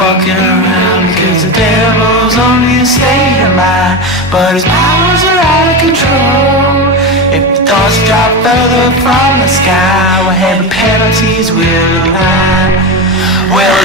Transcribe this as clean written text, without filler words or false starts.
fucking around, because the devil's only a state of mind, but his powers are out of control. If the thoughts drop further from the sky, what heavy penalties will align. Well,